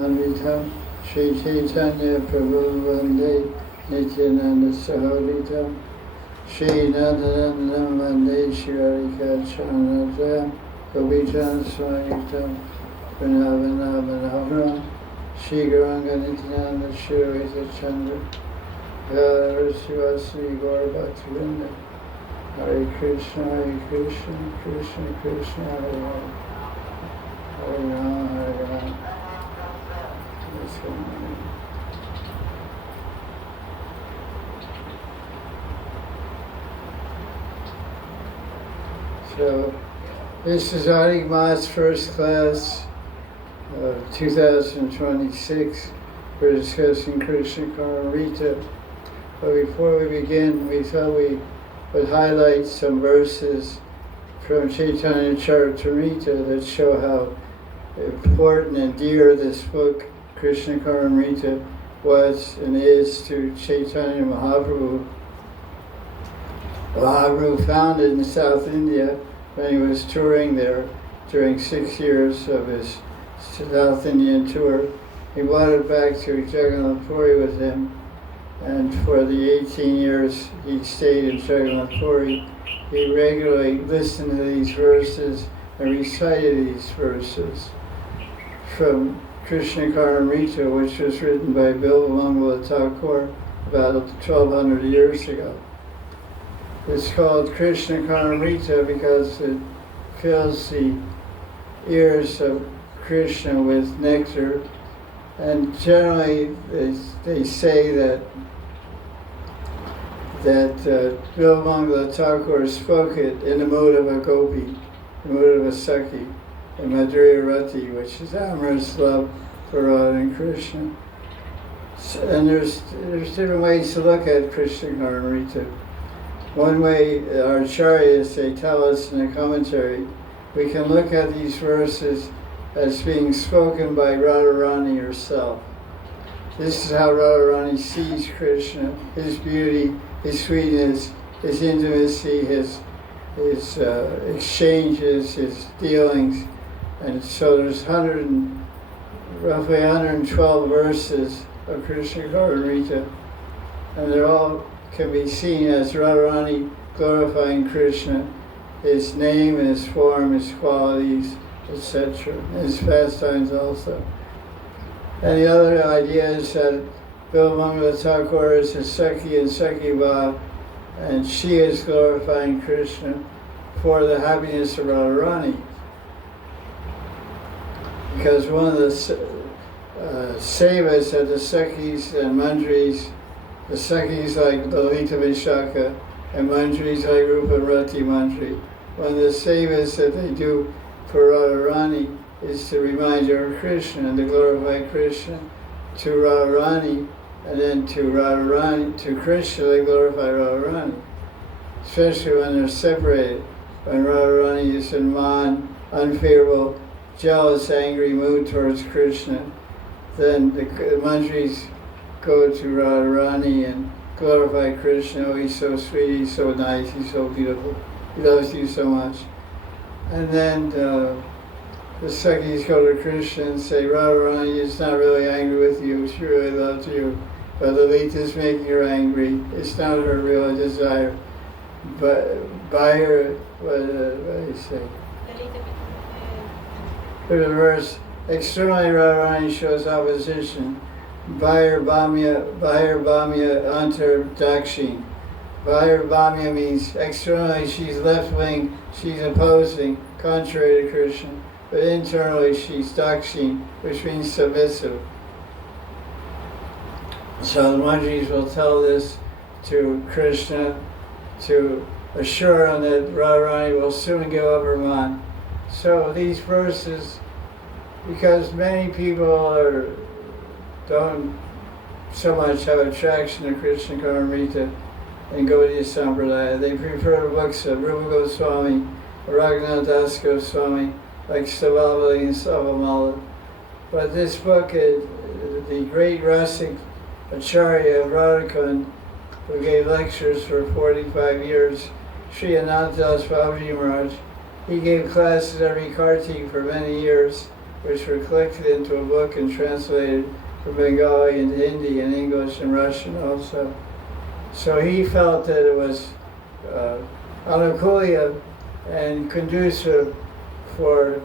Mahanidhi, Sri Chaitanya Prabhu Vande Nityananda Sahoditam, Sri Nadanandam Vande Shivarika Chanadam, Gopijan Swamitam, Vrindavanabhanavaram, Sri Gauranga Nityananda Shivarika Chandra, Hare Sivasri Gaur Bhaktivinoda, Hare Krishna, Krishna Krishna, Hare Hare, Hare Rama, Hare Rama. So, this is Arik Ma's first class of 2026. We're discussing Krishna Karnamrita. But before we begin, we thought we would highlight some verses from Chaitanya Charitamrita that show how important and dear this book, Krishna Karnamrita, was and is to Chaitanya Mahaprabhu. Mahaprabhu founded in South India when he was touring there during 6 years of his South Indian tour. He brought it back to Jagannath Puri with him, and for the 18 years he stayed in Jagannath Puri, he regularly listened to these verses and recited these verses from Krishna Karnamrita, which was written by Vallabham Thakur about 1200 years ago. It's called Krishna Karnamrita because it fills the ears of Krishna with nectar, and generally they say that Vallabham Thakur spoke it in the mood of a gopi, the mood of a Sakhi, a Madhurya Rati, which is amorous love for Radha and Krishna. And there's different ways to look at Krishna Karnamrita. One way our acharyas, they tell us in the commentary, we can look at these verses as being spoken by Radharani herself. This is how Radharani sees Krishna, his beauty, his sweetness, his intimacy, his exchanges, his dealings. And so there's roughly 112 verses of Krishna Karnamrita, and they're all can be seen as Radharani glorifying Krishna, his name, his form, his qualities, etc., and his pastimes also. And the other idea is that Vallabham Thakur is a Sakhi and Sakhi Bhav, and she is glorifying Krishna for the happiness of Radharani. Because one of the sevas that the Sakhis and Manjaris, the Sakhis like Lalita Vishaka and Manjaris like Rupa Rati Manjari, one of the sevas that they do for Radharani is to remind her of Krishna and to glorify Krishna to Radharani, and then to Radharani, to Krishna they glorify Radharani. Especially when they're separated, when Radharani is in unfavorable, jealous, angry mood towards Krishna, then the Manjaris go to Radharani and glorify Krishna. Oh, he's so sweet, he's so nice, he's so beautiful, he loves you so much. And then the Sakhis go to Krishna and say, Radharani is not really angry with you, she really loves you, but Lalita is making her angry. It's not her real desire. But by her, what do you say? There's a verse, externally Radharani shows opposition. Bhair Bhamya Antar Dakshin. Bhair Bhamya means externally she's left wing, she's opposing, contrary to Krishna. But internally she's Dakshin, which means submissive. So the Manjaris will tell this to Krishna to assure him that Radharani will soon give up her mind. So these verses, because many people don't so much have attraction to Krishna Karnamrita and Gaudiya Sampradaya, they prefer books of Rupa Goswami, Raghunath Das Goswami, like Stavavali and Savamala. But this book, the great Rasik Acharya of Radhakund, who gave lectures for 45 years, Sri Ananta Das Babaji Maharaj, he gave classes every Kartik for many years, which were collected into a book and translated from Bengali into Hindi and English and Russian also. So he felt that it was anukulia and conducive for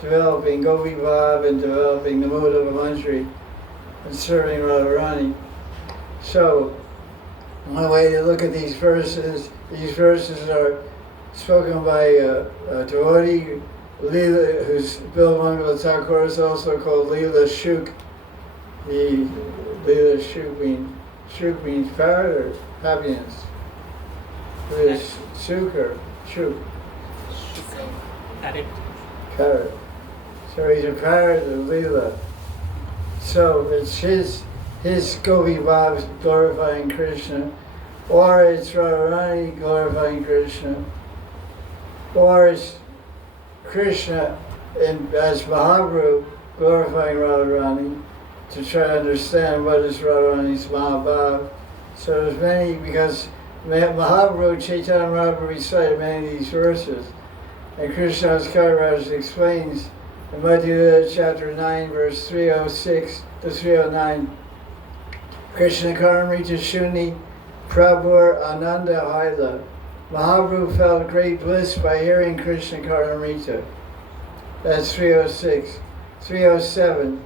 developing Gopi Bhav and developing the mood of a manjari and serving Radharani. So one way to look at these verses are spoken by a devotee, Leela, who's Bill Mangala Thakur, is also called Leela Shuk. Leela Shuk means parrot or happiness. Leela Shuk or Shuk? Parrot. So he's a parrot of Leela. So it's his Gopi Bhav glorifying Krishna, or it's Radharani glorifying Krishna, or it's Krishna as Mahaprabhu glorifying Radharani to try to understand what is Radharani's Mahabhav. So there's many, because Mahaprabhu, Chaitanya Mahaprabhu recited many of these verses, and Krishnadas Kaviraj explains in Madhya chapter 9, verse 306 to 309, Krishna Karnamrita Shuni Prabhur Ananda Haila. Mahaprabhu felt great bliss by hearing Krishna Karnamrita. That's 306. 307.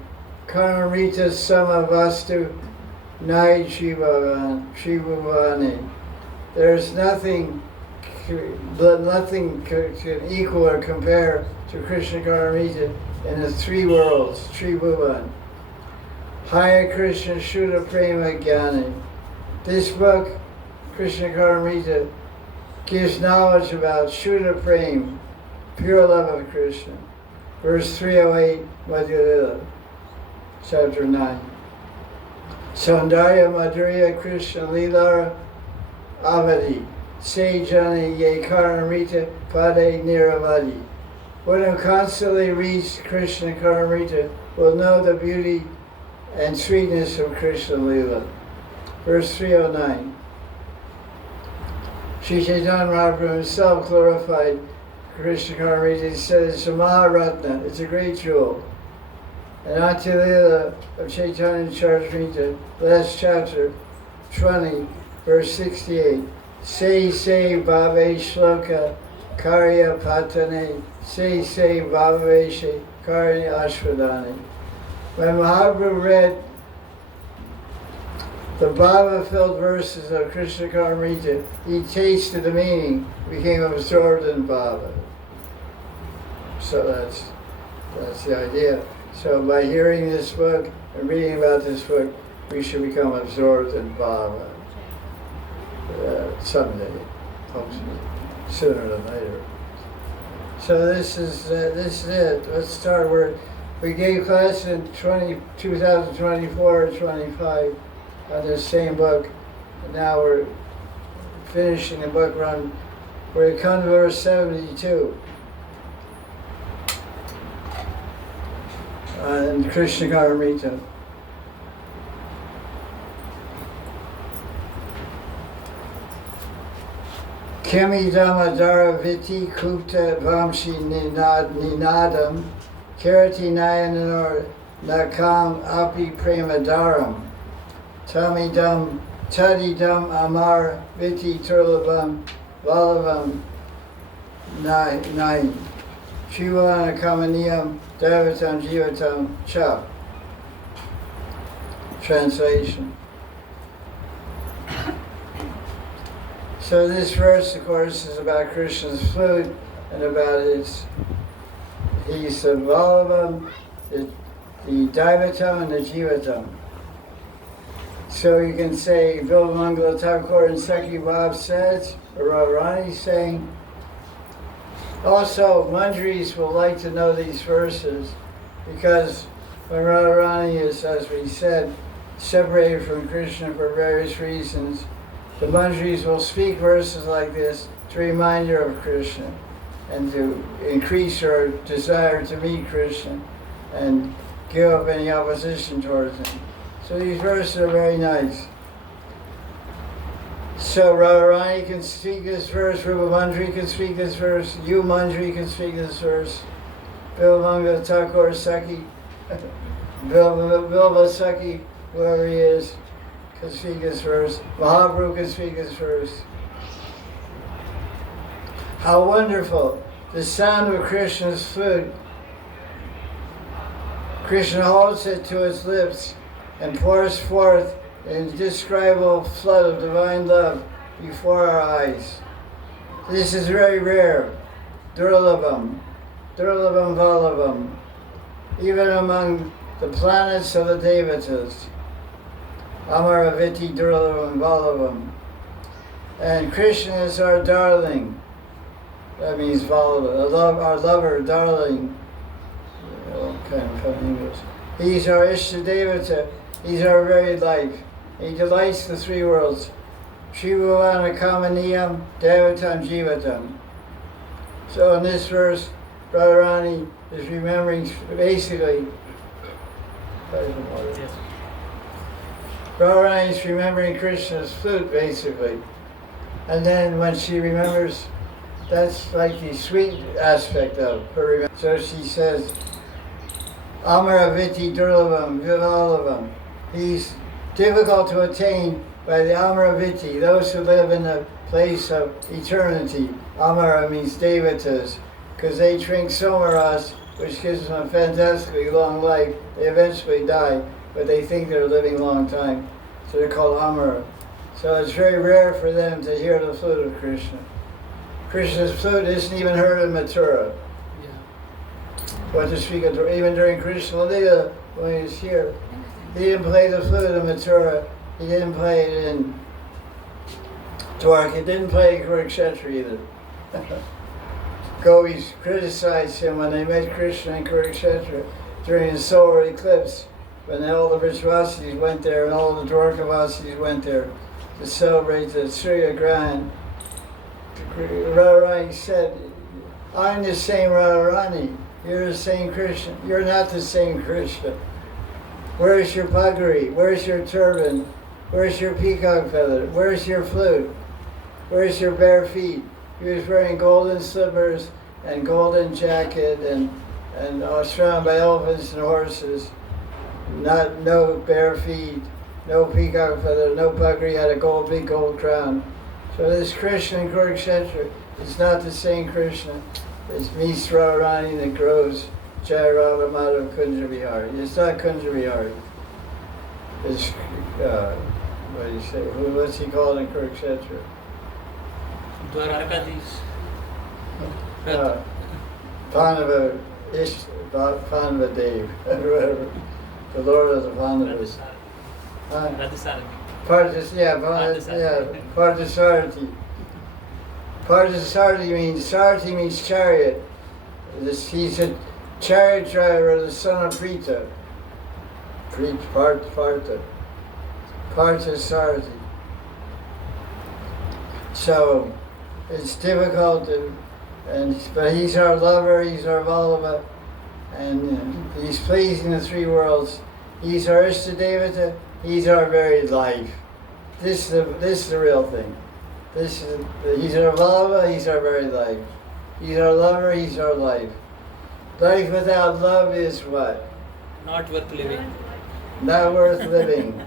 Karnamrita Samavastu Nai Shivavani. There's nothing can equal or compare to Krishna Karnamrita in the three worlds, Tribhuvan. Hare Krishna Shuddha Prema Gyani. This book, Krishna Karnamrita, gives knowledge about Shuddha Prema, pure love of Krishna. Verse 308, Madhya chapter 9. Saundarya Madhurya Krishna Leela Avadi. Sejani Ye Karnamrita Pade Niravadi. One who constantly reads Krishna Karnamrita will know the beauty and sweetness of Krishna Leela. Verse 309. Sri Chaitanya Mahaprabhu himself glorified Krishna Karnamrita. He said it's a Maharatna, it's a great jewel. And Ati Leela of Chaitanya Charitamrita, last chapter, 20, verse 68. Say Bhave Shloka Karya Patane, say Bhavaveshe Karya Ashwadani. When Mahaprabhu read the Bhava-filled verses of Krishna Karnamrita, he tasted the meaning, became absorbed in Bhava. So that's the idea. So by hearing this book and reading about this book, we should become absorbed in Bhava. Someday, hopefully, sooner than later. So this is it. Let's start. We gave class in 2024 or 25 on this same book. And now we're finishing the book run. We're at come to verse 72. And Krishna Karnamrita. Kemidam adara viti kupta vamshi ninadam karati nayananor nakam api premadaram tamidam tadidam amar viti turlabam Vallabham nine Shivana kamaniyam Jivatam Jivatam cha. Translation. So this verse, of course, is about Krishna's flute and about he's the Vallabham, the Jivatam and the Jivatam. So you can say, Vallabham Thakur and Sakhi Bhav says, or Radharani saying, also manjaris will like to know these verses because when Radharani is, as we said, separated from Krishna for various reasons, the manjaris will speak verses like this to remind her of Krishna and to increase her desire to meet Krishna and give up any opposition towards him. So these verses are very nice. So Radharani can speak this verse, Rupa Manjari can speak this verse, you Manjari can speak this verse, Bilvanga Thakur Saki, Bilva Saki, whoever he is, can speak his verse. Mahaprabhu can speak his verse. How wonderful! The sound of Krishna's flute. Krishna holds it to his lips and pours forth an indescribable flood of divine love before our eyes. This is very rare. Durlabham, Durlabham Vallabham, even among the planets of the Devatas. Amaraviti Durlabham Vallabham. And Krishna is our darling. That means Vallabha, our lover, darling. Kind of funny English. He's our Ishtadevata. He's our very life. He delights the three worlds. Shivavana Kamaniyam, Devatam, Jivatam. So in this verse, Radharani is remembering basically, Radharani is remembering Krishna's flute basically. And then when she remembers, that's like the sweet aspect of her. So she says, Amaraviti Durlabham Vallabham. He's difficult to attain by the Amaraviti, those who live in the place of eternity. Amara means Devatas, because they drink somaras, which gives them a fantastically long life. They eventually die, but they think they're living a long time. So they're called Amara. So it's very rare for them to hear the flute of Krishna. Krishna's flute isn't even heard in Mathura. What to speak of, even during Krishna Lila, when he was here, he didn't play the flute in Mathura. He didn't play it in Dwarka. He didn't play it in Kurukshetra either. Gopis criticized him when they met Krishna in Kurukshetra during the solar eclipse, when all the Vrishvasis went there and all the Dwarkavasis went there to celebrate the Surya Grahan. Radharani said, I'm the same Radharani. You're the same Krishna. You're not the same Krishna. Where's your puggery? Where's your turban? Where's your peacock feather? Where's your flute? Where's your bare feet? He was wearing golden slippers and golden jacket and surrounded by elephants and horses. No bare feet, no peacock feather, no puggery, had a big gold crown. So this Krishna in Kurukshetra is not the same Krishna. It's Ms. Radharani that grows Jai Radha Madhav Kunja Vihari. It's not Kunja Vihari. It's, what do you say? What's he called in Kurukshetra? Dwarkadhish. Pandava Dev, whatever. The Lord of the Pandavas. Parthasarathi. Parthasarathi means chariot. He's a chariot driver, the son of Prita. Parthasarathi. So it's difficult but he's our lover, he's our Vallabha, and he's pleasing the three worlds. He's our Ishtadevata, he's our very life. This is the real thing. He's our Vallabha, he's our very life. He's our lover, he's our life. Life without love is what? Not worth living. Not worth living.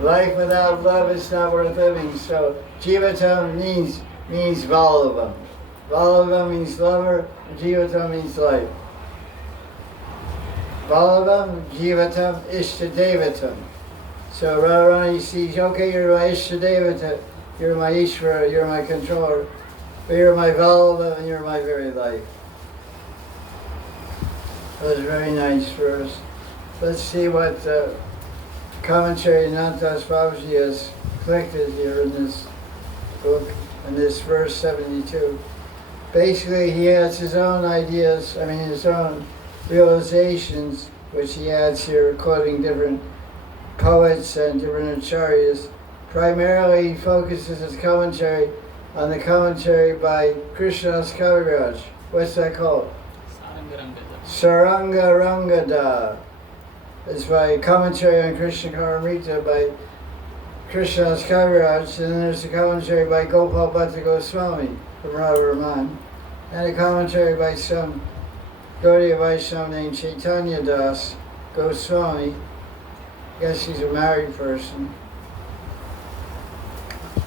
Life without love is not worth living. So Jivatam means Vallabham. Vallabham means lover, Jivatam means life. Vallabham, Jivatam, Ishtadevatam. So Radharani sees, okay, you're my Ishtadevata, you're my Ishvara, you're my controller, but you're my Vallabha and you're my very life. That was very nice verse. Let's see what commentary Ananta Babaji has collected here in this book, in this verse 72. Basically, he has his own ideas, his own realizations, which he adds here, quoting different poets and different acharyas. Primarily, he focuses his commentary on the commentary by Krishnadas Kaviraj. What's that called? Saranga Rangada. It's by commentary on Krishna Karnamrita by Krishnadas Kaviraj, and then there's a commentary by Gopal Bhatta Goswami from Radha Raman, and a commentary by some Gaudiya Vaishnava named Chaitanya Das Goswami. I guess he's a married person.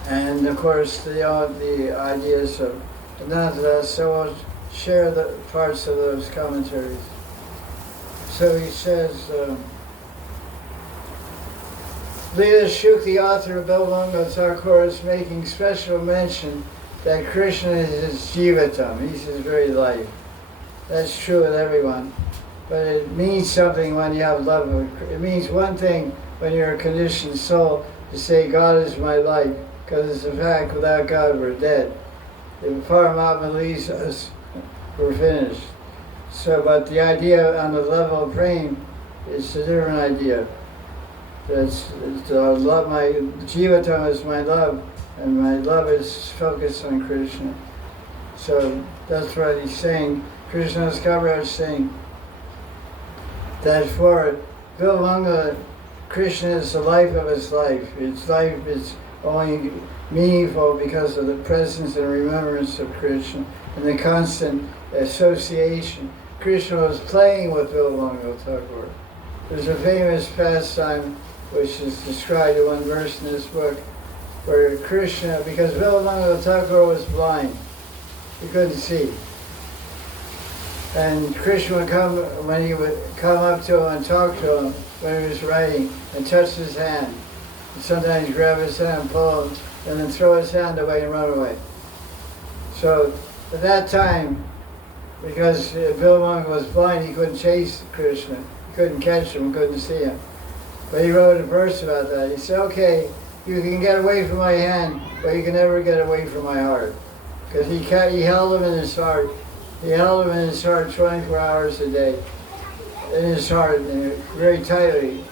And of course the ideas of Ananta, so I'll share the parts of those commentaries. So he says, Leela Shuk, the author of Vallabham Thakur, is making special mention that Krishna is his Jivatam, he's his very life. That's true with everyone. But it means something when you have love. It means one thing when you're a conditioned soul to say, God is my life, because it's a fact, without God we're dead. If Paramatma leaves us, we're finished. So, but the idea on the level of praying is a different idea. That's love. My Jivatam is my love, and my love is focused on Krishna. So that's what he's saying. Krishna's Kaviraj is saying that for Vallabham, Krishna is the life of his life. His life is only meaningful because of the presence and remembrance of Krishna and the constant association. Krishna was playing with Vallabham Thakur. There's a famous pastime which is described in one verse in this book where Krishna, because Vallabham Thakur was blind, he couldn't see. And Krishna would come, when he would come up to him and talk to him when he was writing, and touch his hand. And sometimes grab his hand, pull him, and then throw his hand away and run away. So at that time, because Vallabham was blind, he couldn't chase Krishna. He couldn't catch him, couldn't see him. But he wrote a verse about that. He said, okay, you can get away from my hand, but you can never get away from my heart. Because he held him in his heart. He held him in his heart 24 hours a day. In his heart, and very tightly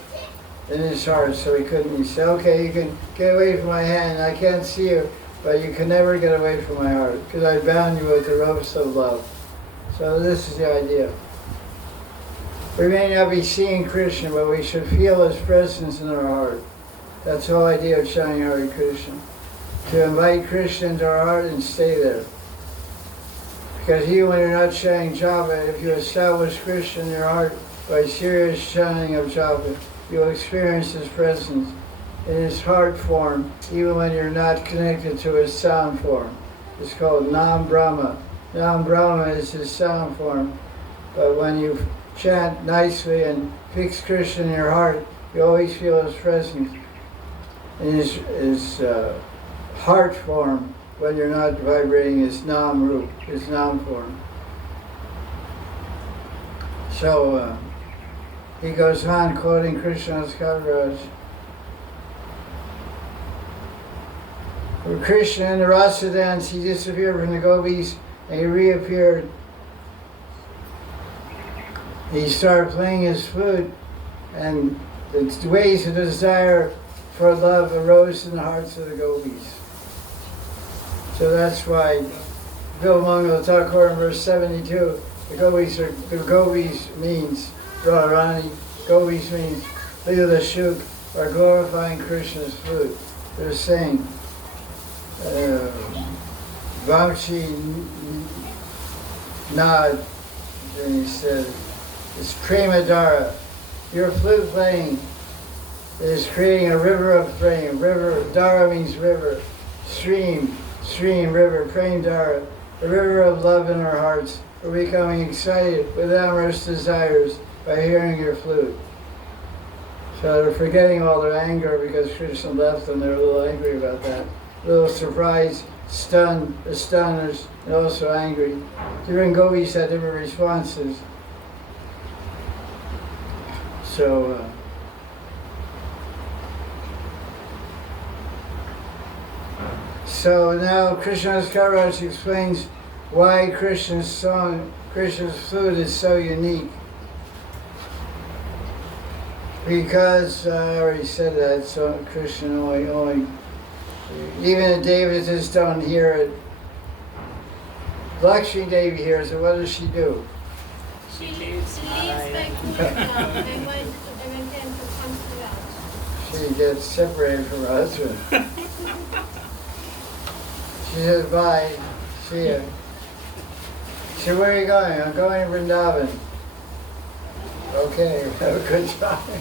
in his heart, so he couldn't. He said, okay, you can get away from my hand. I can't see you, but you can never get away from my heart, because I bound you with the ropes of love. So this is the idea. We may not be seeing Krishna, but we should feel his presence in our heart. That's the whole idea of chanting Hare Krishna. To invite Krishna into our heart and stay there. Because even when you're not chanting japa, if you establish Krishna in your heart by serious chanting of japa, you'll experience his presence in his heart form, even when you're not connected to his sound form. It's called Nam Brahma. Nam Brahma is his sound form. But when you chant nicely and fix Krishna in your heart, you always feel his presence in his heart form when you're not vibrating his Nam Roop, his Nam form. So he goes on quoting Krishna's Kaviraj. For Krishna in the Rasa dance, he disappeared from the gopis and he reappeared. He started playing his flute, and the waves of desire for love arose in the hearts of the gopis. So that's why Vallabham Thakur in verse 72, the gopis means Radharani, gopis means Leela Shuk, are glorifying Krishna's flute. They're saying, Vamshi Nad, and he said, it's Prema Dara. Your flute playing is creating a river of flame. River, Dara means river. Stream, river, Prema Dara. A river of love in our hearts. We're becoming excited with amorous desires by hearing your flute. So they're forgetting all their anger because Krishna left them. They're a little angry about that. A little surprised, stunned, astonished, and also angry. Different gopis had different responses. So now Krishna's Kaviraj explains why Krishna's flute is so unique. Because, I already said that, so Krishna only even the Devatas don't hear it. Lakshmi Devi hears it, what does she do? She leaves the group now and when temple comes to out. She gets separated from her husband. She says, bye, see ya. said, where are you going? I'm going to Vrindavan. Okay, have a good time.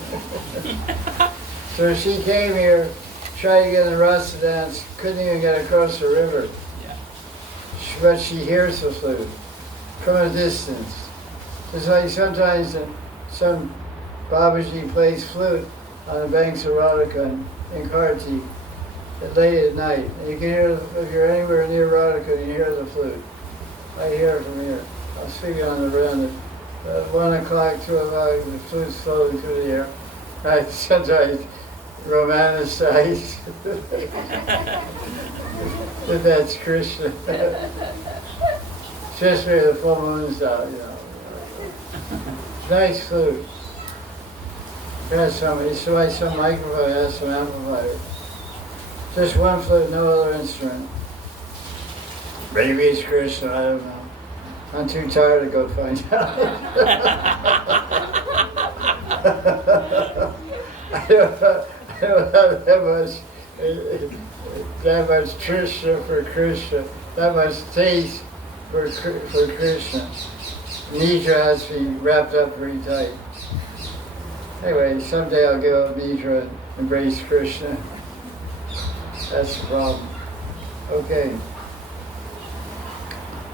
So she came here, tried to get in the rasa dance, couldn't even get across the river. Yeah. But she hears the flute from a distance. It's like sometimes some Babaji plays flute on the banks of Radhika in Karti late at night. And you can hear, if you're anywhere near Radhika, you hear the flute. I hear it from here. I was speaking on the veranda. At 1 o'clock, 2 o'clock, the flute's floating through the air. I sometimes romanticize that that's Krishna. Especially the full moon's out, you know. Nice flute. It has some microphone, it has some amplifier. Just one flute, no other instrument. Maybe it's Krishna, I don't know. I'm too tired to go find out. I don't have that much Krishna for Krishna, that much taste for Krishna. Nidra has to be wrapped up pretty tight. Anyway, someday I'll give up Nidra and embrace Krishna. That's the problem. Okay.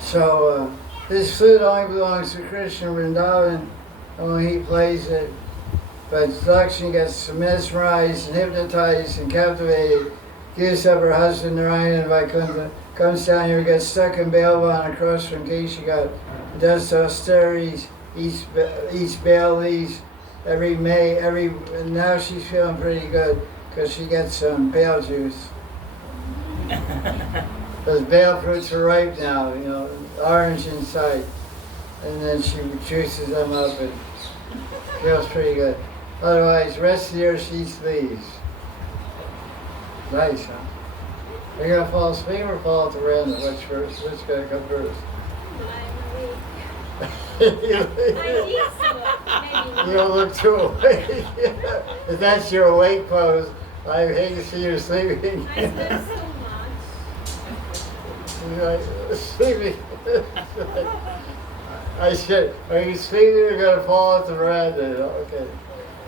So this flute only belongs to Krishna Vrindavan, and when he plays it, but Lakshmi gets mesmerized and hypnotized and captivated, gives up her husband Narayan and Vaikuntha, comes down here, gets stuck in Vallabham across from Keshigat, does austerities, eats bay leaves every May, and now she's feeling pretty good because she gets some bale juice. Those bale fruits are ripe now, you know, orange inside. And then she juices them up and feels pretty good. Otherwise, rest of the year she eats leaves. Nice, huh? Are you going to fall asleep or fall at the random? Which first? Which going to come first? You don't look too awake. If that's your awake pose, I hate to see you sleeping. I slept so much. Sleeping. I said, are you sleeping or you're going to fall off the veranda? Okay.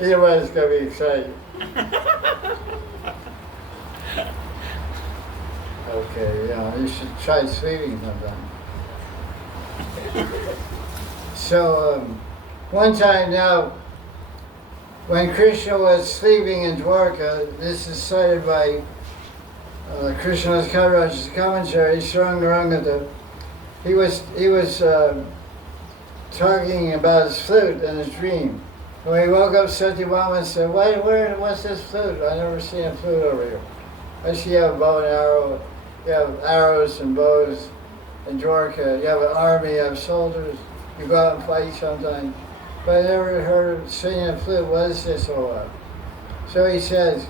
Either way, it's going to be exciting. Okay, yeah, you should try sleeping sometime. So, one time now, when Krishna was sleeping in Dwarka, this is cited by Krishna's Kaviraj's commentary, Srangarangata. He was talking about his flute in his dream. When he woke up, Satyabhama said, what's this flute? I never seen a flute over here. I see you have a bow and arrow, you have arrows and bows in Dwarka, you have an army, you have soldiers, you go out and fight sometimes. But I never heard of singing a flute. What is this all about? So he says,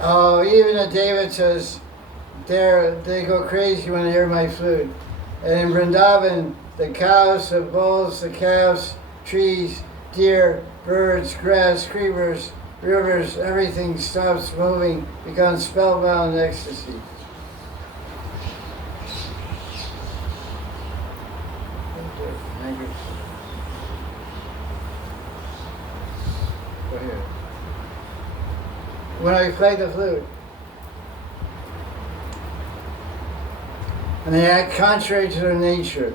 oh, even the Devatas, they go crazy when they hear my flute. And in Vrindavan, the cows, the bulls, the calves, trees, deer, birds, grass, creepers, rivers, everything stops moving, becomes spellbound in ecstasy. Thank you. Go ahead. When I play the flute, and they act contrary to their nature.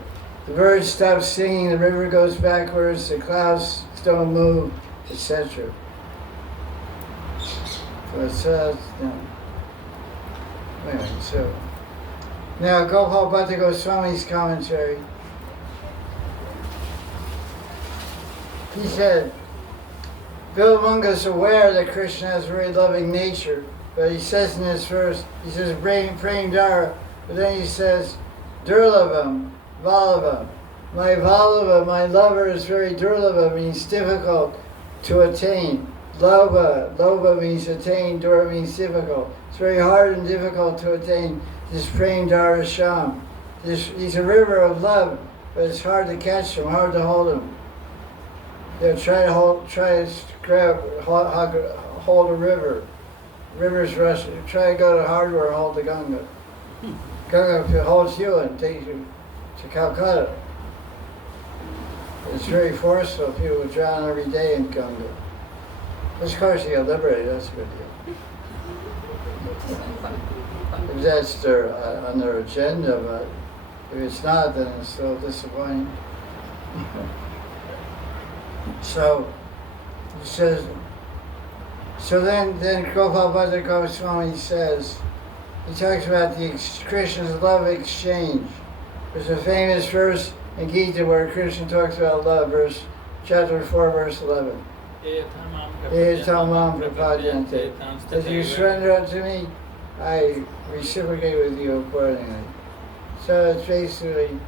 The birds stop singing, the river goes backwards, the clouds don't move, etc. So it says, anyway, so now Gopal Bhatta Goswami's commentary. He said, Vallabham is aware that Krishna has a very loving nature, but he says in this verse, he says, Prem Dara, but then he says, Durlabham, Vallabham. My Vallabha, my lover, is very Durlabha, means difficult to attain. Lobha means attain, Dura means difficult. It's very hard and difficult to attain this Prem Dara Sham. He's a river of love, but it's hard to catch him, hard to hold him. Try to hold a river. River's rushing. Try to go to hardware and hold the Ganga. Ganga holds you and takes you to Calcutta. It's very forceful. People drown every day in Ganga. Of course, you get liberated. That's a good deal. If that's on their agenda, but if it's not, then it's still disappointing. So he says. So then Gopal Bhatta Goswami says, he talks about Krishna's love exchange. There's a famous verse in Gita where Krishna talks about love, chapter 4, verse 11. As you surrender unto me, I reciprocate with you accordingly. So it's basically,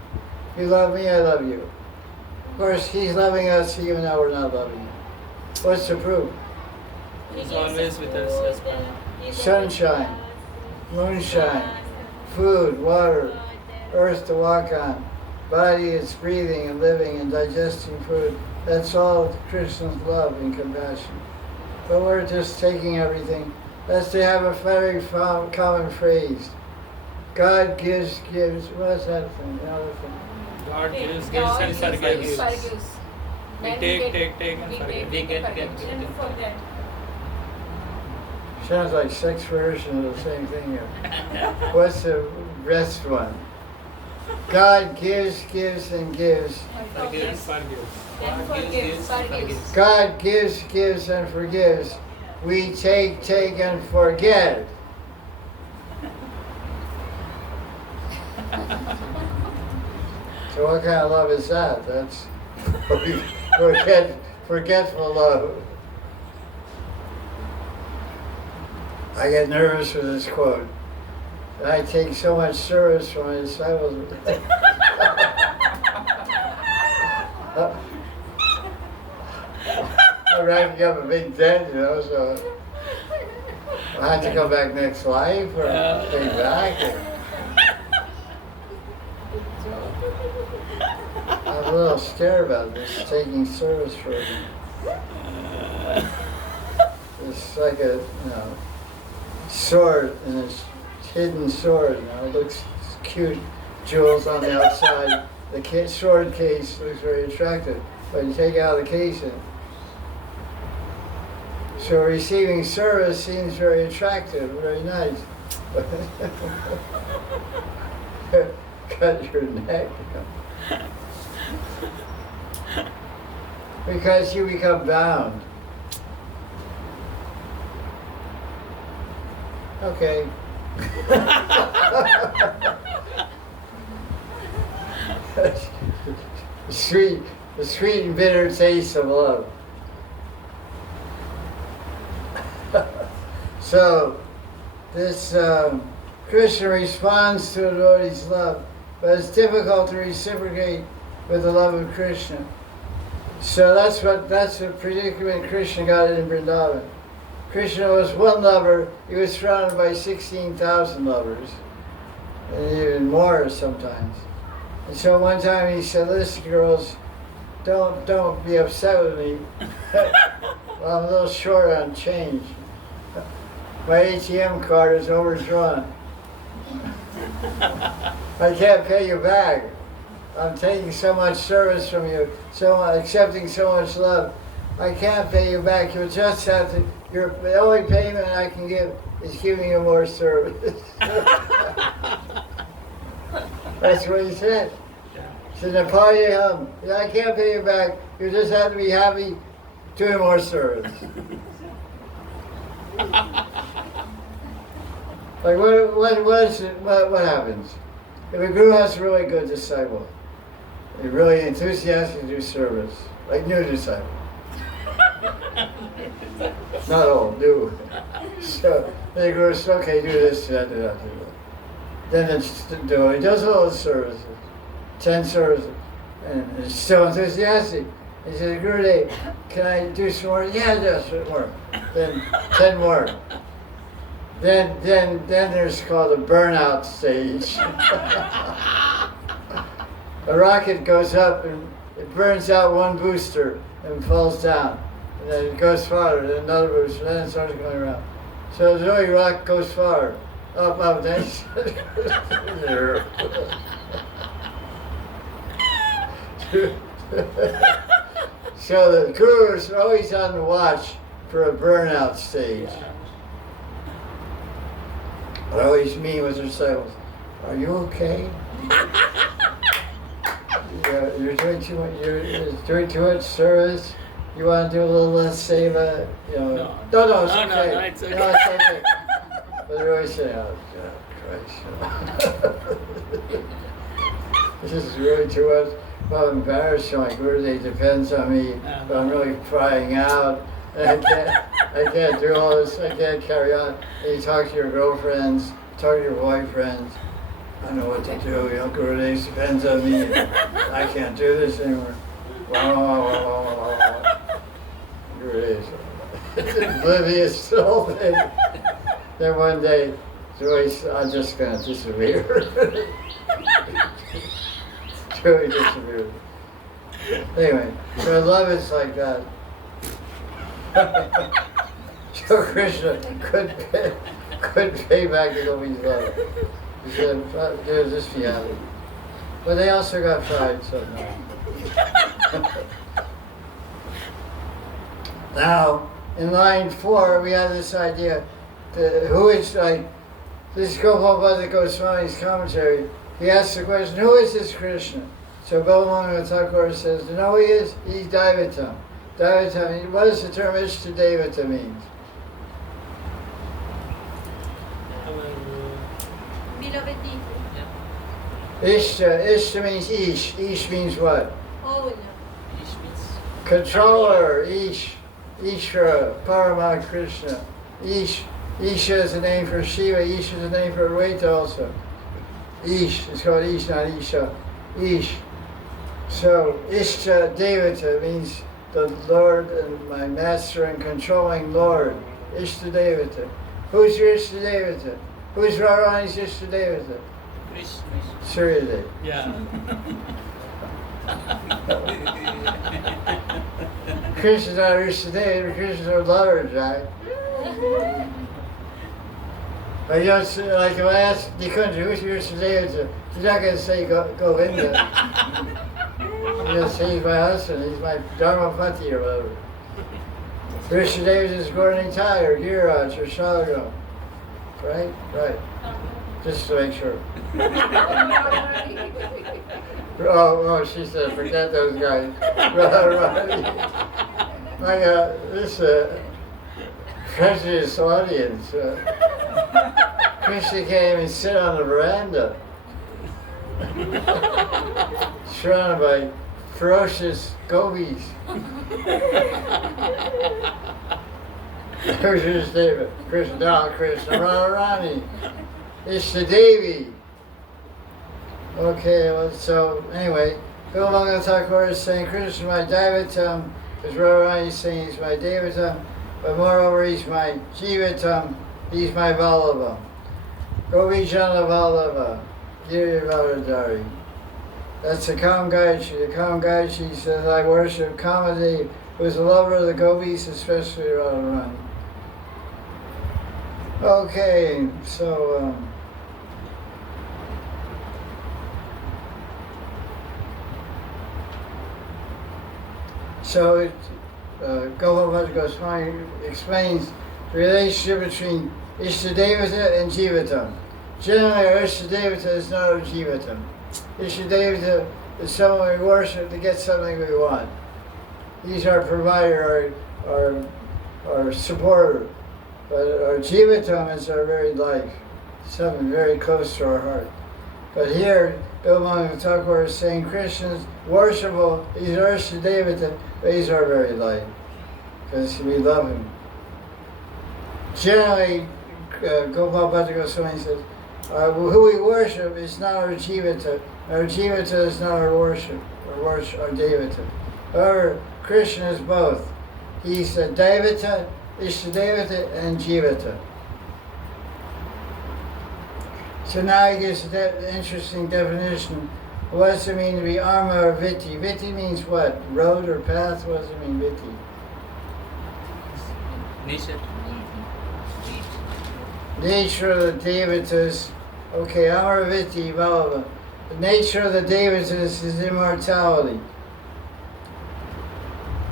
you love me, I love you. Of course, he's loving us even though we're not loving him. What's the proof? He's always with us. Sunshine, moonshine, food, water, earth to walk on, body is breathing and living and digesting food. That's all Krishna's love and compassion. But we're just taking everything. They have a very common phrase. God gives. What's that thing? Another thing. God gives and forgives. We take and forgive. We get. And forget. Sounds like sex version of the same thing here. What's the rest one? God gives and gives. Forgives. And forgives. God gives and forgives. We take and forget. So what kind of love is that? That's forgetful love. I get nervous with this quote. And I take so much service from my disciples. I'm racking up a big debt, so I have to come back next life or stay back. I'm a little scared about this, taking service for it's like a sword, and it's hidden sword. It looks cute, jewels on the outside. The sword case looks very attractive, but you take out the case and so receiving service seems very attractive, very nice. Cut your neck. Because you become bound. Okay. The sweet and bitter taste of love. So, this Krishna responds to a devotee's love, but it's difficult to reciprocate with the love of Krishna. So that's the predicament Krishna got in Vrindavan. Krishna was one lover. He was surrounded by 16,000 lovers, and even more sometimes. And so one time he said, "Listen, girls, don't be upset with me. Well, I'm a little short on change. My ATM card is overdrawn. I can't pay you back. I'm taking so much service from you, accepting so much love. I can't pay you back. You'll just have to. The only payment I can give is giving you more service." That's what he said. He said, I can't pay you back. You just have to be happy doing more service. Like what happens? If a guru has a really good disciple, they're really enthusiastic to do service, like new disciple. Not all, new. So the guru says, okay, do this, do that, do that, do that. Then he does all the services, 10 services, and it's still enthusiastic. He says, Gurudev, can I do some more? Yeah, just more. Then 10 more. Then there's called a burnout stage. A rocket goes up and it burns out one booster and falls down. And then it goes farther, then another booster, then it starts going around. So the really rocket goes far. up, down. So the guru is always on the watch for a burnout stage. I always meet with the disciples. Are you okay? You're doing too much. You're doing too much service. You want to do a little less seva. You know. No, it's okay. No, it's okay. No, it's okay. But they always say, "Oh God, Christ." This is really too much. Well, I'm embarrassed. My Gurudev depends on me, but I'm really crying out. And I can't do all this. I can't carry on. And you talk to your girlfriends, talk to your boyfriends. I know what to do. You know, Gurudev depends on me. I can't do this anymore. Gurudev, oblivious to the whole thing. Then one day, Joyce, I'm just going to disappear. Truly disappeared. Anyway, so love is like that. So Krishna couldn't pay back the Gopi's love. He said, just be happy. But they also got fried, so no. Now, in line 4, we have this idea, who is like, this is Gopal Goswami's commentary. He asks the question, who is this Krishna? So Balaram Thakur says, you know who he is? He's Jivatam. Jivatam, what does the term Ishtadevata mean? Beloved deity. Ishta means Ish. Ish means what? Own. Ish means Controller, Ish. Ishvara, Parama Krishna. Ish. Isha is a name for Shiva. Ish is a name for Advaita also. Ish, it's called Ish, not Isha. Ish. So, Ishta Devata means the Lord and my master and controlling Lord. Ishta Devata. Who's your Ishta Devata? Who's Radharani's Ishta Devata? Krishna. Suryadev. Yeah. Krishna's not Ishta Devata, Krishna's our lovers, right? But you know, like if I ask Nikunja, who's your Ishta Devata? He's not going to say Govinda. He's going to say he's my husband, he's my Dharmapati or whatever. Krishna Devata is Gornitai or Giraj or Shalagam. Right? Right. Just to make sure. Oh, she said, forget those guys. Right. Like this prejudiced audience. Krishna came and sit on the veranda, surrounded by ferocious gopis. Krishna, Krishna, Radharani, Ishta Devi. Okay, well, so anyway, Gopal Thakur is saying Krishna is my Jivatam, because Radharani is saying he's my Devatam, but moreover he's my Jivatam, he's my Vallabham. Govijana Vallabha, Giri Varadari. That's the Kamgaichi. The Kamgaichi says, I worship Kamadev, who is a lover of the gopis, especially Radharani. Okay, so Gopal Goswami explains the relationship between Ishtadevata and Jivatam. Generally, our Ishtadevata is not our Jivatam. Ishtadevata is someone we worship to get something we want. He's our provider, our supporter. But our Jivatam is our very life, something very close to our heart. But here, Gopal Thakur is saying Krishna is worshipable, he's our Ishtadevata, but he's our very life, because we love him. Generally, Gopal Goswami says, who we worship is not our Jivata. Our Jivata is not our worship, our Devata. However, Krishna is both. He's a Devata, Ishtadevata, and Jivata. So now he gives an interesting definition. What does it mean to be Arma or Viti? Viti means what? Road or path? What does it mean, Viti? Nature. nature of the devatas. Okay, Amaraviti Vallabham. The nature of the devatas is immortality.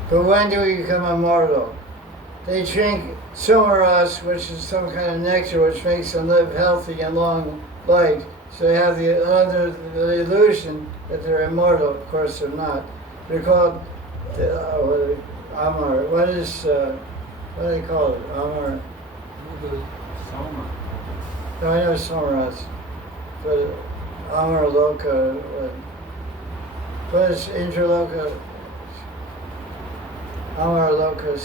But when do we become immortal? They drink sumaras, which is some kind of nectar which makes them live healthy and long life. So they have under the illusion that they're immortal. Of course they're not. They're called Amar. What do they call it? Amar. No, I know Samaras. But Amar Loka. What is Indraloka? Amar Loka.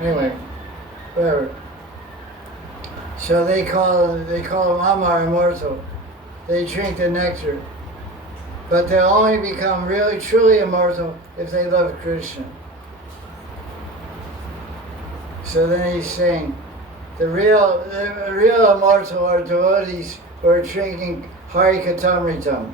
Anyway, whatever. So they call them Amar, immortal. They drink the nectar. But they'll only become really, truly immortal if they love Krishna. So then he's saying, the real immortal are devotees who are drinking Harikatamritam.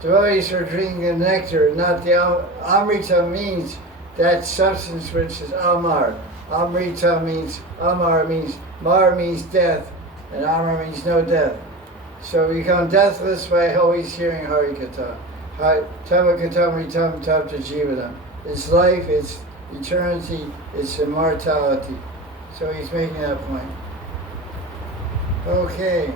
Devotees are drinking the nectar, not the Amrita means that substance which is Amar. Amrita means, Amar means, Mar means death, and Amar means no death. So we become deathless by always hearing Harikata. Tavakatamritam tapta Jivatam. It's life, it's eternity, it's immortality. So he's making that point. Okay.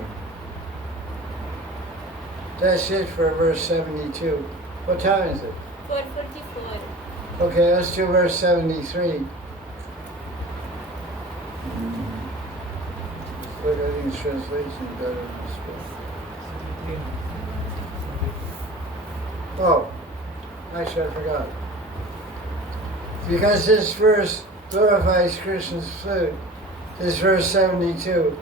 That's it for verse 72. What time is it? 4:44. Okay, let's do verse 73. But I think the translation is better than this one. Oh, actually I forgot. Because this verse glorifies Krishna's flute, this verse 72.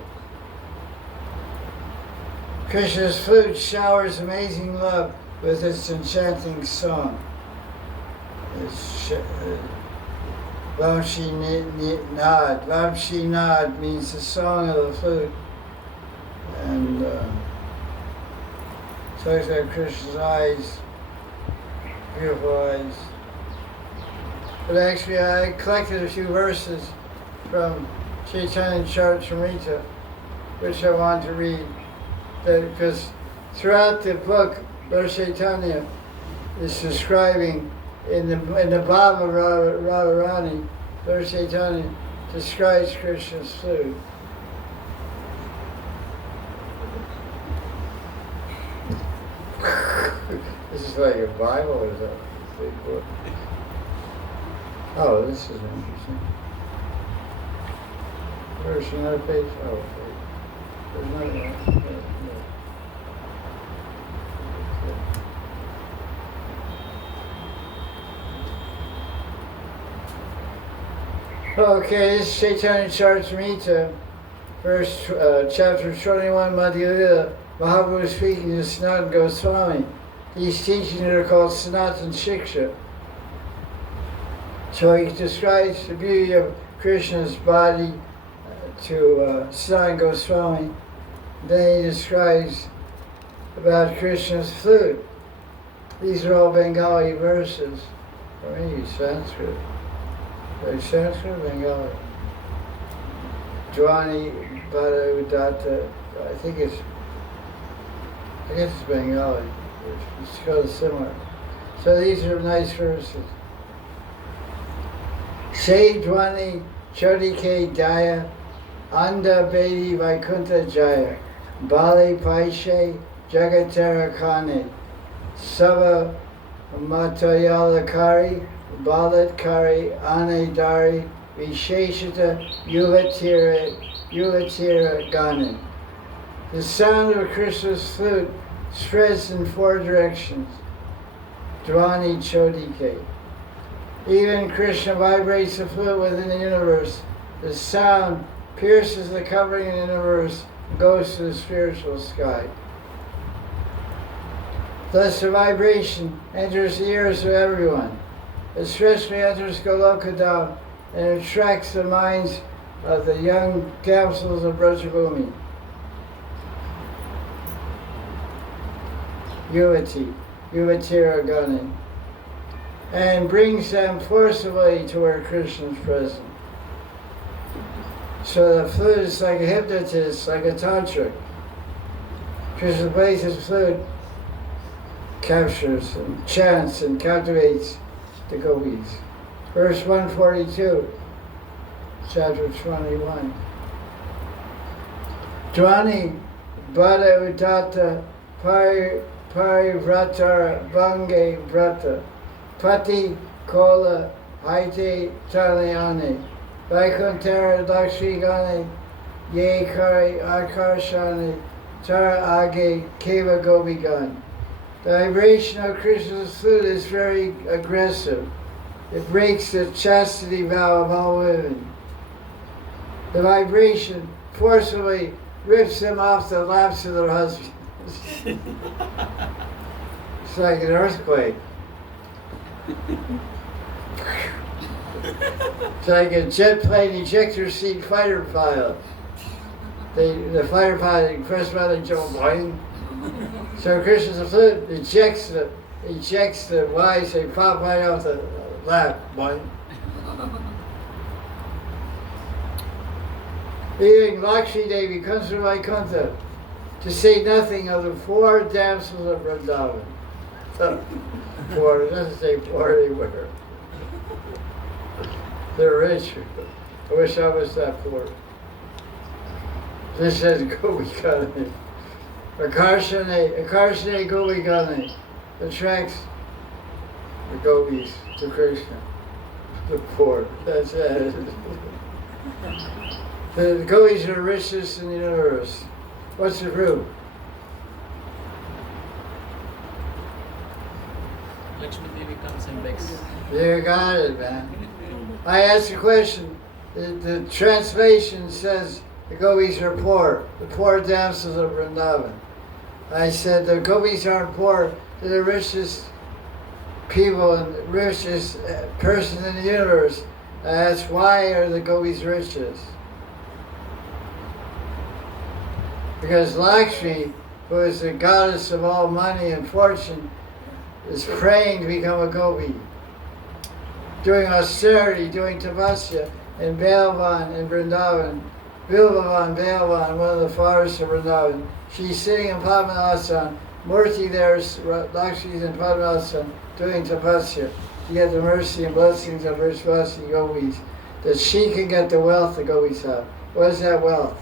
Krishna's flute showers amazing love with its enchanting song. Vamshi Nad means the song of the flute. And talks about Krishna's eyes, beautiful eyes. But actually I collected a few verses from Chaitanya Charitamrita, which I want to read. Because throughout the book, Lord Chaitanya is describing, in the Bhava Radharani, Lord Chaitanya describes Krishna's flute. This is like a Bible or is that a big book? Oh, this is interesting. Where's another page? Oh, okay. There's another one. Okay, this is Chaitanya Charitamrita, chapter 21, Madhya Mahaprabhu is speaking to Sanatana Goswami. These teachings are called Sanatana Shiksha. So he describes the beauty of Krishna's body to Sanatana Goswami. Then he describes about Krishna's flute. These are all Bengali verses, or maybe Sanskrit. Like Sanskrit, Bengali. Dwani Bada Udata, I guess it's Bengali. It's kind of similar. So these are nice verses. Say Dwani Chodike Daya, Anda Bedi Vaikunta Jaya, Bali Paishe Jagatara Kane, Sava Matayalakari, Balatkari Anedari Visheshita Yuvatira Ganin. The sound of Krishna's flute spreads in four directions. Dwani Chodike. Even Krishna vibrates the flute within the universe. The sound pierces the covering of the universe and goes to the spiritual sky. Thus the vibration enters the ears of everyone, especially enters Golokadam and attracts the minds of the young damsels of Brajabhumi. Yuvatira Gani, and brings them forcibly to where Krishna is present. So the flute is like a hypnotist, like a tantric. Krishna plays his flute, captures and chants and captivates the gopis. Verse 142, chapter 21. Dwani Bada Udata Parivrata Bange Vrata Pati Kola Haite Talayane Vaikuntara Lakshmi Gane Ye Kari Akarshane Tara Age Keva Gopigan. The vibration of Krishna's flute is very aggressive. It breaks the chastity vow of all women. The vibration forcibly rips them off the laps of their husbands. It's like an earthquake. It's like a jet plane ejector seat fighter pilot. The fighter pilot first by the jump boing. So Krishna's flute ejects the wives, they pop right off the lap, boing. Even Lakshmi Devi comes from Vaikuntha, to say nothing of the 4 damsels of Vrindavan. 4, it doesn't say 4 anywhere. They're rich. I wish I was that poor. This says Gopikane. Akarshane Gopikane attracts the gopis to Krishna. The poor. That's it. The gopis are the richest in the universe. What's the proof? Lakshmi Devi comes and begs. You got it, man. I asked a question. The translation says the gopis are poor, the poor damsels of Vrindavan. I said the gopis aren't poor, they're the richest people and the richest person in the universe. I asked, why are the gopis richest? Because Lakshmi, who is the goddess of all money and fortune, is praying to become a gopi. Doing austerity, doing tapasya in Vallabham in Vrindavan. Vallabham, one of the forests of Vrindavan. She's sitting in Padmanabhasan. Murti there, Lakshmi is in Padmanabhasan doing tapasya to get the mercy and blessings of her Swasti gopis, that she can get the wealth the gopis have. What is that wealth?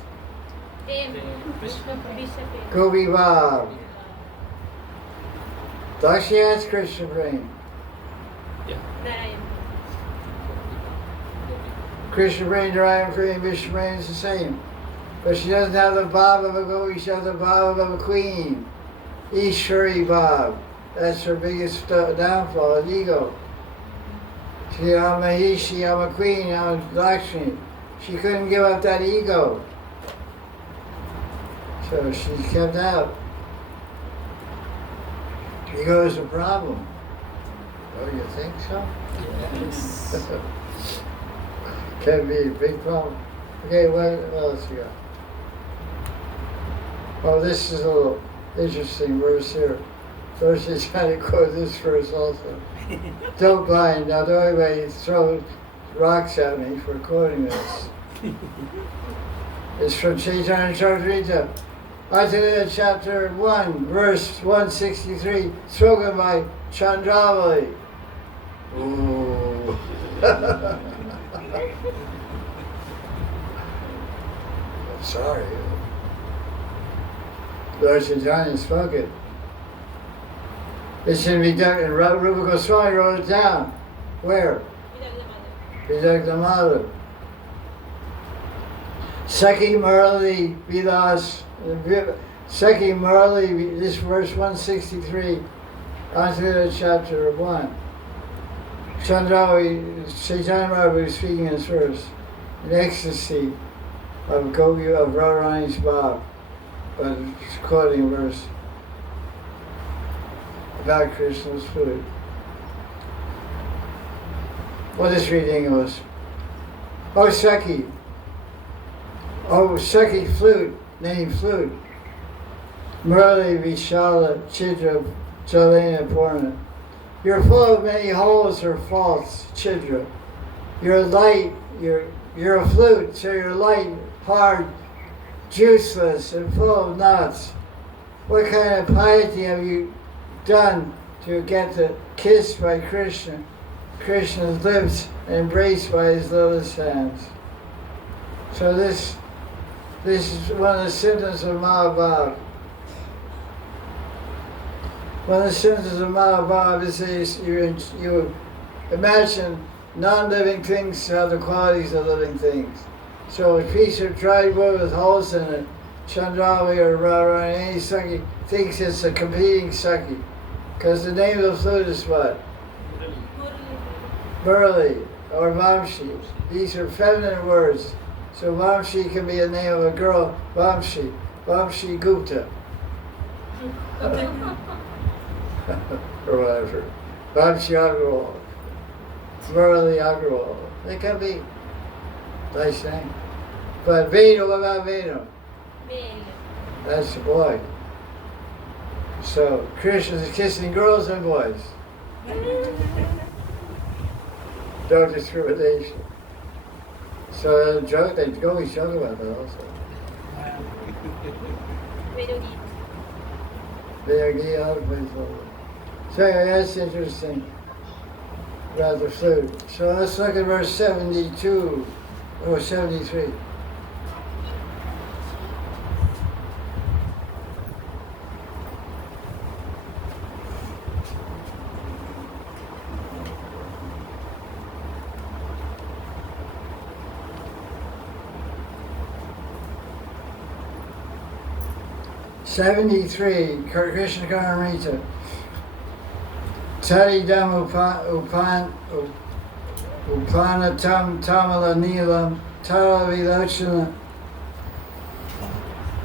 Gopi Bhav. Lakshmi has Krishna brain. Krishna brain, Narayan brain, Vishnu brain is the same. But she doesn't have the bhav of a gopi, she has the bhav of a queen. Ishwari bhav. That's her biggest downfall, ego. She, I'm a Ishi, I'm a queen, I'm Lakshmi. She couldn't give up that ego. So she's kept out. Ego is a problem. Oh, you think so? Yes. Can be a big problem. Okay, what else you got? Oh, this is a little interesting verse here. First, he's trying to quote this verse also. Don't mind. Now, don't anybody throw rocks at me for quoting this. It's from Chaitanya Charitamrita. Ananta chapter 1, verse 163, spoken by Chandravali. Ooh. I'm sorry. Lord Chaitanya spoke it. It should be done, and Rupa Goswami wrote it down. Where? Vidagdhamada. Saki Murali Vilas. Seki Murali, this verse 163, onto the chapter 1. Chaitanya Maharaj was speaking this verse, in ecstasy of Gopi of Radharani's Bhav, but it's quoting a verse about Krishna's flute. What is reading was, oh Seki flute, named flute. Murali Vishala Chidra Jalena Purna. You're full of many holes or faults, Chidra. You're light, you're a flute, so you're light, hard, juiceless, and full of knots. What kind of piety have you done to get kissed by Krishna, Krishna's lips, and embraced by his lotus hands? So this is one of the symptoms of Mahabhav. One of the symptoms of Mahabhav is you imagine non-living things have the qualities of living things. So a piece of dried wood with holes in it, Chandrali or Radharani, any Sakhi thinks it's a competing Sakhi. Because the name of the flute is what? Murali or Vamshi. These are feminine words. So Vamshi can be a name of a girl, Vamshi Gupta. Or whatever. Vamshi Agrawal. Murali Agrawal. They can be nice name. But Venu, what about Venu? That's the boy. So Krishna is kissing girls and boys. No discrimination. So they always joke about that also. So anyway, that's interesting about the flute. So let's look at verse 72 or 73. KRISHNA KARNAMRITA. Taridam upanatam tamala nilam tara vilochana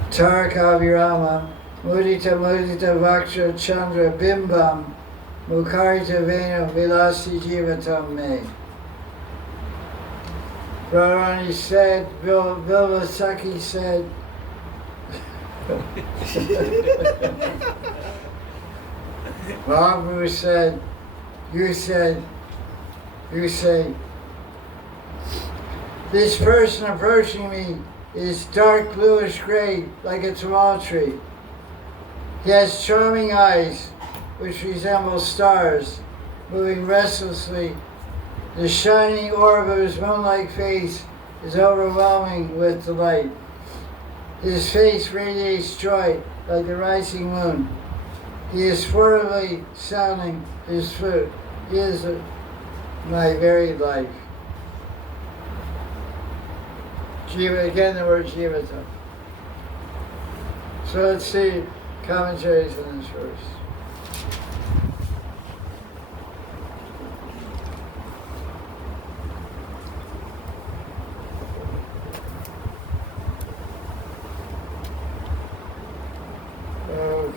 tarakavirama mudita vaksha chandra bimbam mukarita vena vilasi jivatam me. Radharani said, Vilvasaki said, Mahaprabhu said, you say, this person approaching me is dark bluish gray like a tamal tree. He has charming eyes which resemble stars moving restlessly. The shining orb of his moon-like face is overwhelming with delight. His face radiates joy like the rising moon. He is furtively sounding his flute. He is my very life. Again the word Jivatam. So let's see commentaries on this verse.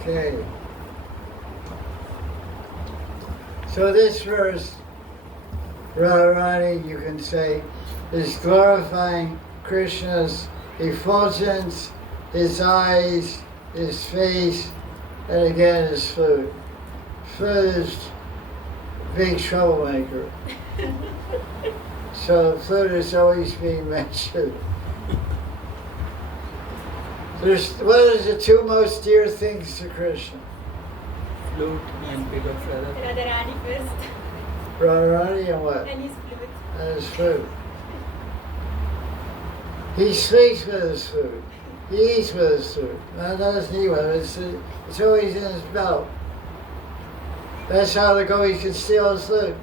Okay. So this verse, Radharani, you can say, is glorifying Krishna's effulgence, his eyes, his face, and again his flute. Flute is a big troublemaker. So flute is always being mentioned. What are the two most dear things to Krishna? Flute and bigger feather. Radharani first. Radharani and what? And his flute. And his flute. He sleeps with his flute. He eats with his flute. That doesn't eat with it. It's always in his belt. That's how the gopis can steal his flute.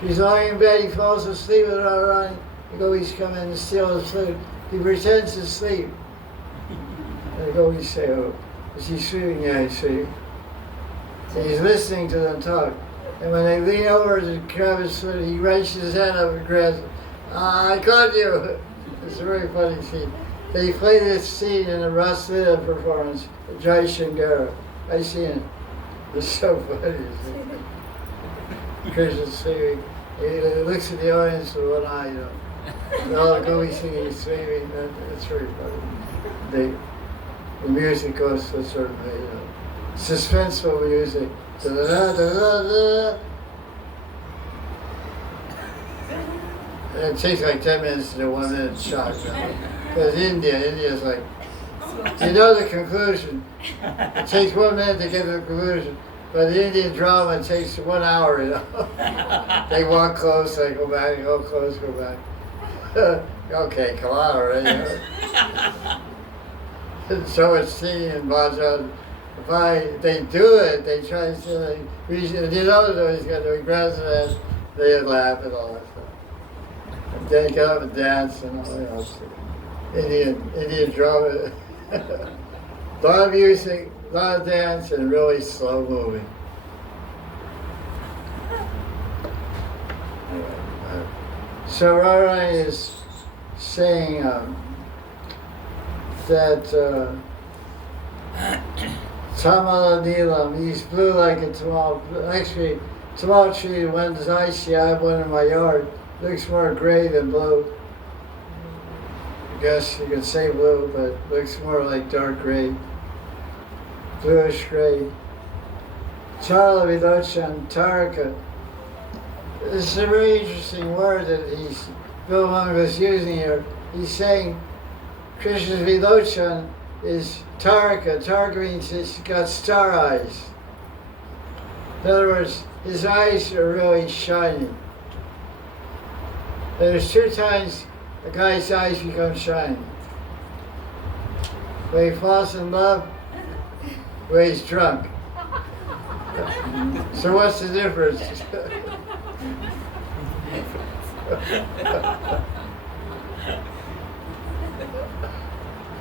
He's lying in bed, he falls asleep with Radharani. The gopis come in and steal his flute. He pretends to sleep. And the gopis say, oh, is he sleeping? Yeah, he's sleeping. And he's listening to them talk. And when they lean over to grab his flute, he raises his hand up and grabs it. I got you! It's a very funny scene. They play this scene in a Raslila performance at Jai Shingara. I seen it. It's so funny. Krishna's sleeping. He looks at the audience with one eye, you know. And all the gopis singing, he's sleeping. It's very funny. The music goes to a certain way, you know. Suspenseful music. Da-da-da-da-da-da. It takes like 10 minutes to do 1 minute shot. Because India's like, you know the conclusion. It takes 1 minute to get to the conclusion. But the Indian drama takes 1 hour, you know. They walk close, they go back, go close, go back. Okay, come on already. So much singing and bhajan. They do it, they try to say, you know, he's got the president, they laugh and all that stuff. And they get up and dance and all that. Indian drama. A lot of music, a lot of dance, and really slow moving. So Rara is saying that Tamala Neelam, he's blue like a tamal. Actually, tamal tree, when's icy, I have one in my yard. Looks more gray than blue. I guess you could say blue, but looks more like dark gray. Bluish gray. Charla Vidochan Taraka. This is a very interesting word that Vallabham was using here. He's saying Krishna's Vilochan is Taraka. Taraka means he's got star eyes. In other words, his eyes are really shining. There's 2 times a guy's eyes become shining. When he falls in love, when he's drunk. So what's the difference?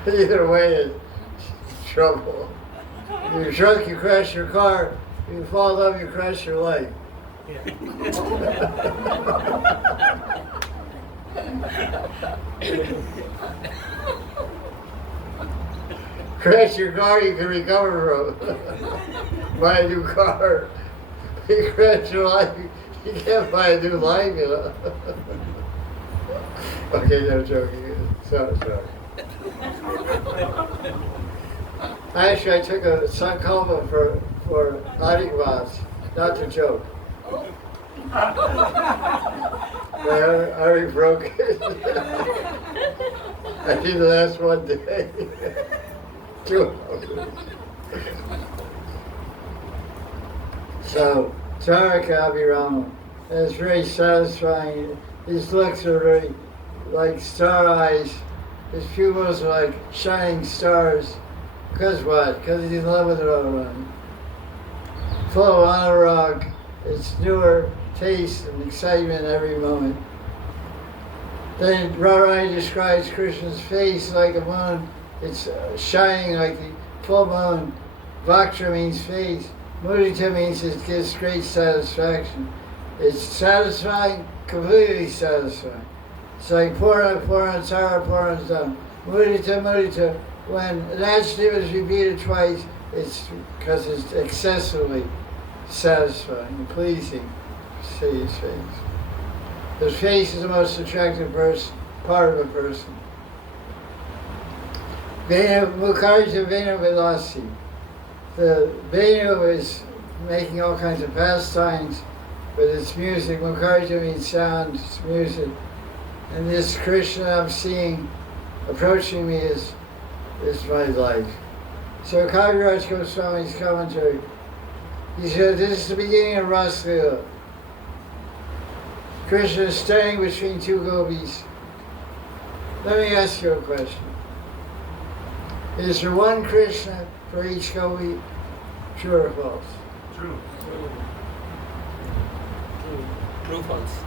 Either way is trouble. You're drunk, you crash your car. You fall in love, you crash your life. Crash your car, you can recover from. Buy a new car. You crash your life, you can't buy a new life, you know. Okay, no joking. Sorry. Actually, I took a sankalpa for Harikvas, not to joke. I already broke it. I did the last one day. 2 hours. So, Taraka Abhirama, it's very satisfying. His looks are very like star eyes. His pupils are like shining stars. Because what? Because he's in love with Radharani. Full of anurag. It's newer taste and excitement every moment. Then Radharani describes Krishna's face like a moon. It's shining like the full moon. Vaktra means face. Mudita means it gives great satisfaction. It's satisfying, completely satisfying. It's like Purna, Tara, Done. Mudita. When an adjective is repeated twice, it's because it's excessively satisfying and pleasing to see his face. His face is the most attractive part of a person. Mukharja Venu Vilasi. The Venu is making all kinds of pastimes with its music. Mukharja means sound, it's music. And this Krishna I'm seeing approaching me is my life. So Kaviraj Goswami's commentary, he said, this is the beginning of Ras Lila. Krishna is standing between 2 gopis. Let me ask you a question. Is there one Krishna for each gopi? True or false? True. True, false.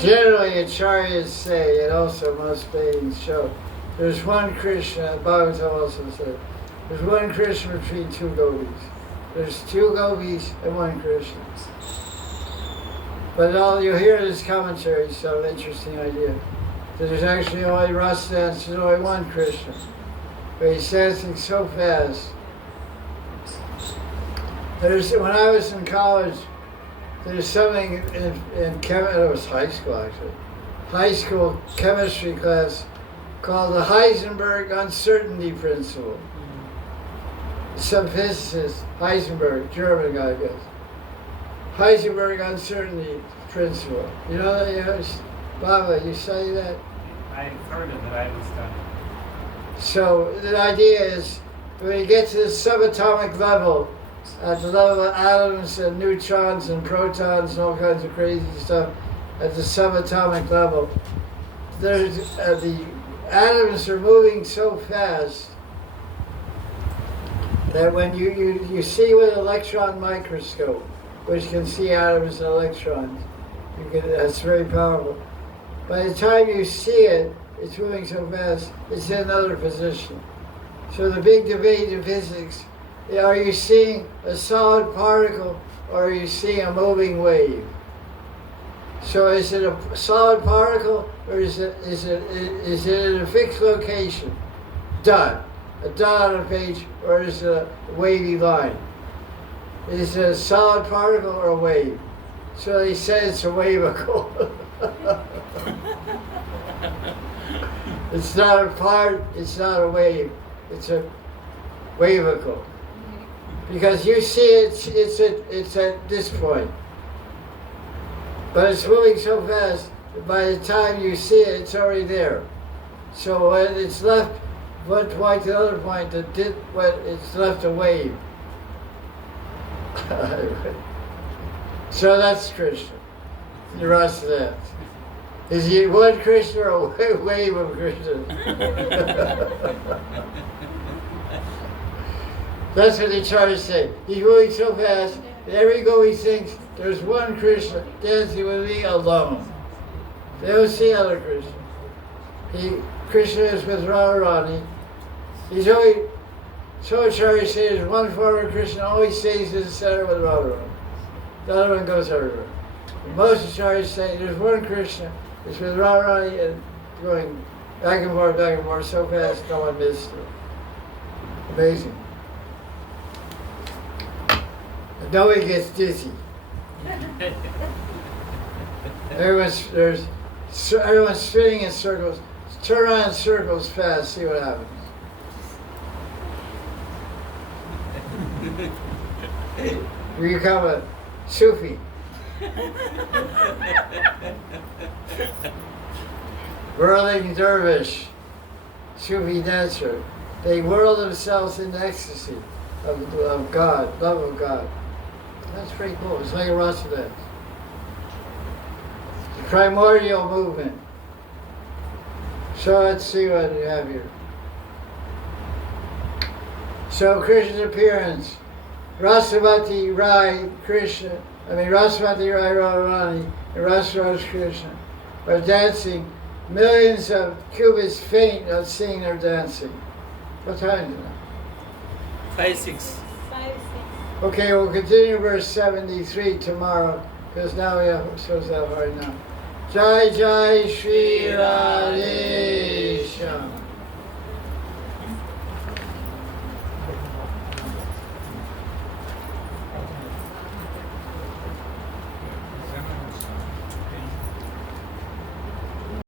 Generally, acharyas say, and also most Vedas show, there's one Krishna, Bhagavatam also said, there's one Krishna between 2 gopis. There's 2 gopis and 1 Krishna. But all you hear in this commentary is some interesting idea. That there's actually only Rasa dance, there's only 1 Krishna. But he's dancing so fast. When I was in college, there's something in chemistry, it was high school actually, high school chemistry class called the Heisenberg uncertainty principle. some physicist, Heisenberg, German guy, I guess. Heisenberg uncertainty principle. You know that? You know, Baba, you study that? I've heard of it, I haven't studied it. So the idea is when you get to the subatomic level, at the level of atoms and neutrons and protons and all kinds of crazy stuff, at the subatomic level, there's, the atoms are moving so fast that when you see with an electron microscope, which can see atoms and electrons, that's very powerful. By the time you see it, it's moving so fast, it's in another position. So the big debate in physics, are you seeing a solid particle or are you seeing a moving wave? So is it a solid particle or is it in a fixed location? Dot. A dot on a page, or is it a wavy line? Is it a solid particle or a wave? So they say it's a wavicle. It's not a part, it's not a wave, it's a wavicle. Because you see it's at this point. But it's moving so fast, by the time you see it, it's already there. So when it's left one point to the other point, it's left a wave. So that's Krishna. The rest of that. Is he one Krishna or a wave of Krishna? That's what they try to say. He's moving so fast, that every go he thinks there's one Krishna dancing with me alone. They don't see other Krishna. Krishna is with Radharani. He's always, so trying to say there's one form of Krishna, always stays in the center with Radharani. The other one goes everywhere. Most acharyas say there's one Krishna, it's with Radharani and going back and forth so fast no one missed it. Amazing. And nobody gets dizzy. Everyone's spinning in circles. Turn around in circles fast, see what happens. You become a Sufi. Whirling dervish, Sufi dancer. They whirl themselves in ecstasy of God, love of God. That's pretty cool. It's like a Rasa dance. The primordial movement. So let's see what we have here. So Krishna's appearance. Rasavati Rai Krishna, Rasavati Rai Radharani and Rasaraj Krishna are dancing. Millions of cubits faint on seeing their dancing. What time is it now? 5, 6. 5, 6. Okay, we'll continue verse 73 tomorrow, because now we're supposed to have right now. Jai Jai Shri Radhe Shyam.